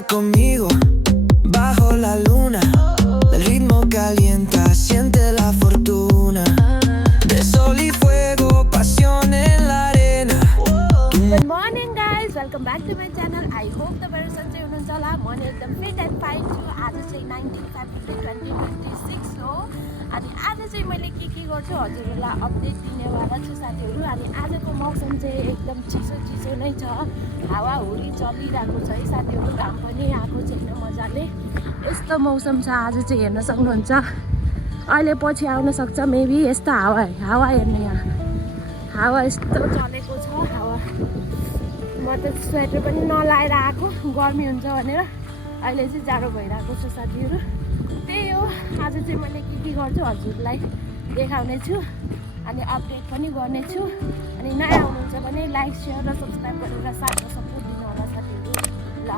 Baila conmigo bajo la luna. El ritmo calienta, siente la fortuna. De sol y fuego, pasión en la arena. Good morning guys, welcome back to my channel. I hope तपाईहरु सन्चै हुनुहुन्छ होला। म नि एकदम fit and fine छु। आज चाहिँ 19 फेब्रुअरी 2026 हो। अनि आज चाहिँ मैले के गर्छु हजुरहरुलाई अपडेट दिनेवाला छु साथीहरु। अनि आजको मौसम चाहिँ एकदम चिसो नै छ। हावा हुरी चलिरहेको छ है साथीहरु। घाम पनि आएको छैन मजाले। यस्तो मौसम छ आज चाहिँ हेर्न सक्नुहुन्छ। अहिले पछि आउन सक्छ मेबी यस्तो हावा हेर्ने यहाँ। हावा यस्तो चलेको छ हावा। म त स्वेटर पनि नलाएर आएको गर्मी हुन्छ भनेर। अहिले चाहिँ जाडो भइरहेको छ साथीहरु। त्यही हो आज चाहिँ मैले के गर्छु हजुरलाई देखाउने छु। अनि अपडेट पनि गर्ने छु। अनि नयाँ हुनुहुन्छ भने लाइक शेयर र सब्स्क्राइब गरेर साथमा सपोर्ट दिनु होला साथीहरु। ल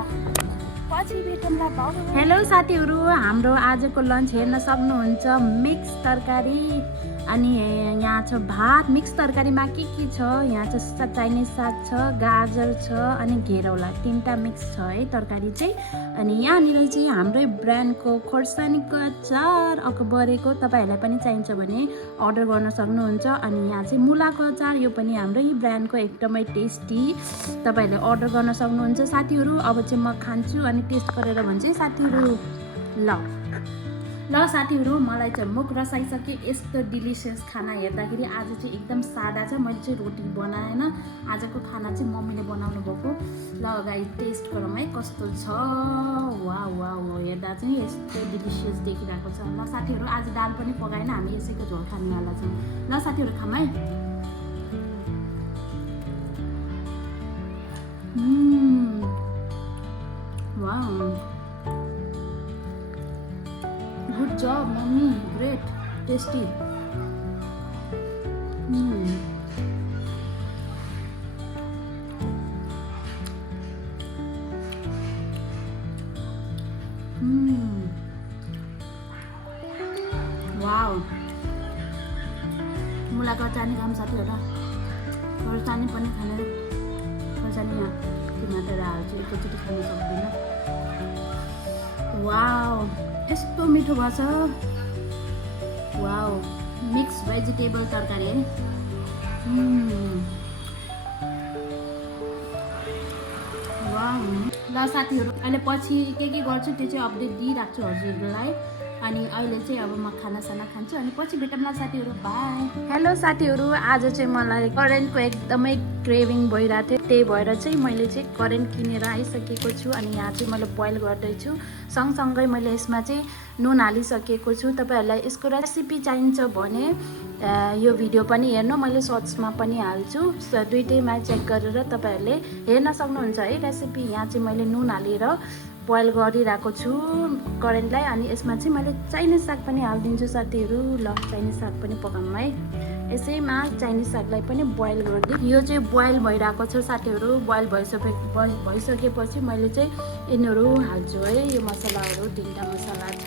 पछि भेटौँला बाउ। हेलो साथीहरु, हाम्रो आजको लन्च हेर्न सक्नुहुन्छ मिक्स तरकारी। अनि यहाँ छ भात। मिक्स तरकारीमा के छ यहाँ छ चाइनिज साग छ, गाजर छ अनि घेरौला, तीनटा मिक्स छ है तरकारी चाहिँ। अनि यहाँनिर चाहिँ हाम्रै ब्रान्डको खोर्सानीको अचार अकबरेको तपाईहरुलाई पनि चाहिन्छ भने अर्डर गर्न सक्नुहुन्छ। अनि यहाँ चाहिँ मुलाको अचार, यो पनि हाम्रै ब्रान्डको एकदमै टेस्टी, तपाईहरुले अर्डर गर्न सक्नुहुन्छ साथीहरु। अब चाहिँ म खान्छु अनि टेस्ट गरेर भन्छ साथीहरु। ल साथीहरु, मलाई चाहिँ मुख रसाइसके। यस्तो डिलिसियस खाना हेर्दाखेरि आज चाहिँ एकदम सादा छ। मैले चाहिँ रोटी बनाएन, आजको खाना चाहिँ मम्मीले बनाउनु भएको। ल गाइस टेस्ट गरौँ है कस्तो छ। वाह वाह वाह, हेर्दा चाहिँ यस्तो डिलिसियस देखिरहेको छ। ल साथीहरु, आज दाल पनि पकाएन, हामी यसैको झोल खानेवाला छौँ। ल साथीहरु खाऊँ है। वाह, good job mommy, great, tasty. Wow, मुलाको अचार नि खाऊँ साथीहरु। खोर्सानी पनि खाने, खोर्सानी यहाँ टमाटर हाल्छु, एकैचोटि खान सक्दिनँ। वाव, यस्तो मिठो भएछ। वाव, मिक्स भेजिटेबल तरकारी है। वाव। ल साथीहरु, अहिले पछि के गर्छु त्यो चाहिँ अपडेट दिइराख्छु हजुरहरुलाई। अनि अहिले चाहिँ अब म खानासाना खान्छु अनि पछि भेटौँला साथीहरु। बाई। हेलो साथीहरु, आज चाहिँ मलाई करेन्टको एकदमै क्रेभिङ भइरहेको थियो। त्यही भएर चाहिँ मैले चाहिँ करेन्ट किनेर आइसकेको छु। अनि यहाँ चाहिँ मैले बोइल गर्दैछु। सँगसँगै मैले यसमा चाहिँ नुन हालिसकेको छु। तपाईहरुलाई यसको रेसिपी चाहिन्छ भने यो भिडियो पनि हेर्नु, मैले सर्ट्समा पनि हाल्छु। दुईटैमा चेक गरेर तपाईहरुले हेर्न सक्नुहुन्छ है रेसिपी। यहाँ चाहिँ मैले नुन हालेर बोइल गरिरहेको छु करेन्टलाई। अनि यसमा चाहिँ मैले चाइनिज साग पनि हालिदिन्छु साथीहरु। ल चाइनिज साग पनि पकाऊँ है। यसैमा चाइनिज सागलाई पनि बोइल गरिदिउँ। यो चाहिँ बोइल भइरहेको छ साथीहरु। बोइल भइसकेपछि मैले चाहिँ यिनीहरू हाल्छु है। यो मसलाहरू तीनटा मसला छ।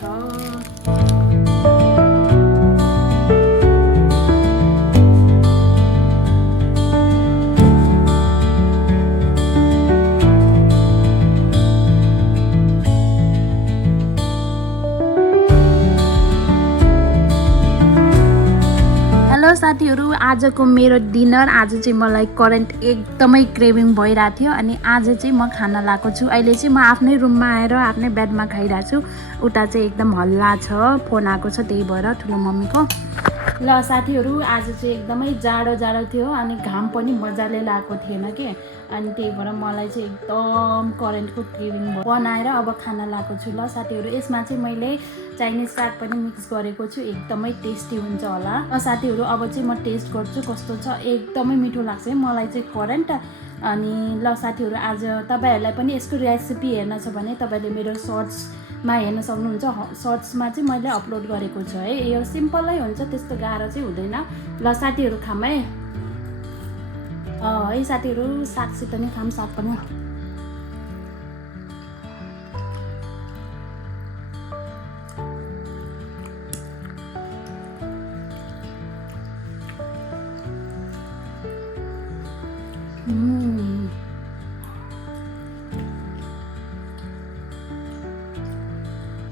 साथीहरु, आजको मेरो डिनर, आज चाहिँ मलाई करेन्ट एकदमै क्रेभिङ भइरहेको थियो। अनि आज चाहिँ म खाना लाएको छु। अहिले चाहिँ म आफ्नै रुममा आएर आफ्नै बेडमा खाइरहेको छु। उता चाहिँ एकदम हल्ला छ, फोन आएको छ त्यही भएर ठुलो मम्मीको। ल साथीहरु, आज चाहिँ एकदमै जाडो थियो अनि घाम पनि मजाले लागेको थिएन के। अनि त्यही भएर मलाई चाहिँ एकदम करेन्टको क्रेभिङ बनाएर अब खाना लाएको छु। ल साथीहरु, यसमा चाहिँ मैले चाइनिज साग पनि मिक्स गरेको छु। एकदमै टेस्टी हुन्छ होला। ल साथीहरु, अब चाहिँ म टेस्ट गर्छु कस्तो छ। एकदमै मिठो लाग्छ है मलाई चाहिँ करेन्ट। अनि ल साथीहरु, आज तपाईहरुलाई पनि यसको रेसिपी हेर्न छ भने तपाईले मेरो सर्ट्समा हेर्न सक्नुहुन्छ। सर्ट्समा चाहिँ मैले अपलोड गरेको छु है। यो सिम्पलै हुन्छ, त्यस्तो गाह्रो चाहिँ हुँदैन। ल साथीहरु खाऊँ है। है साथीहरु, सागसित नि खाऊँ, साग पनि।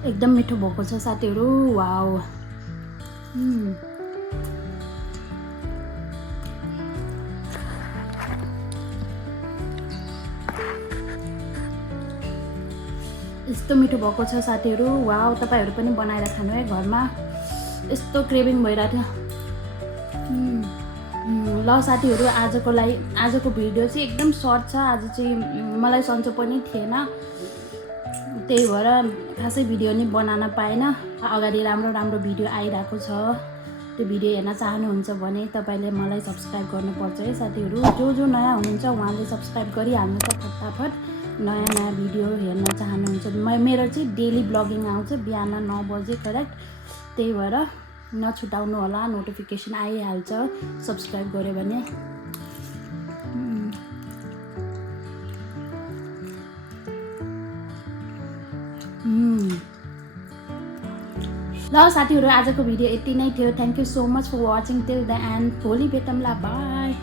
एकदम मिठो भएको छ साथीहरू वाउ यस्तो मिठो भएको छ साथीहरू वाउ तपाईहरु पनि बनाएर खानु है घरमा यस्तो क्रेभिङ भइराथ्यो ल साथीहरू आजको भिडियो चाहिँ एकदम सर्ट छ आज चाहिँ मलाई सन्चो पनि थिएन त्यही भएर खासै भिडियो नि बनाउन पाएन अगाडि राम्रो भिडियो आइरहेको छ त्यो भिडियो हेर्न चाहनुहुन्छ भने तपाईले मलाई सब्स्क्राइब गर्नुपर्छ है साथीहरू जो नयाँ हुनुहुन्छ उहाँले सब्स्क्राइब गरिहाल्नु छ फटाफट नयाँ भिडियो हेर्न चाहनुहुन्छ मेरो चाहिँ डेली ब्लगिङ आउँछ बिहान 9 बजे करेक्ट त्यही भएर नछुटाउनु होला नोटिफिकेसन आइहाल्छ सब्स्क्राइब गर्यो भने ल साथीहरू आजको भिडियो यति नै थियो thank you so much for watching till the end भोलि भेटौँला बाई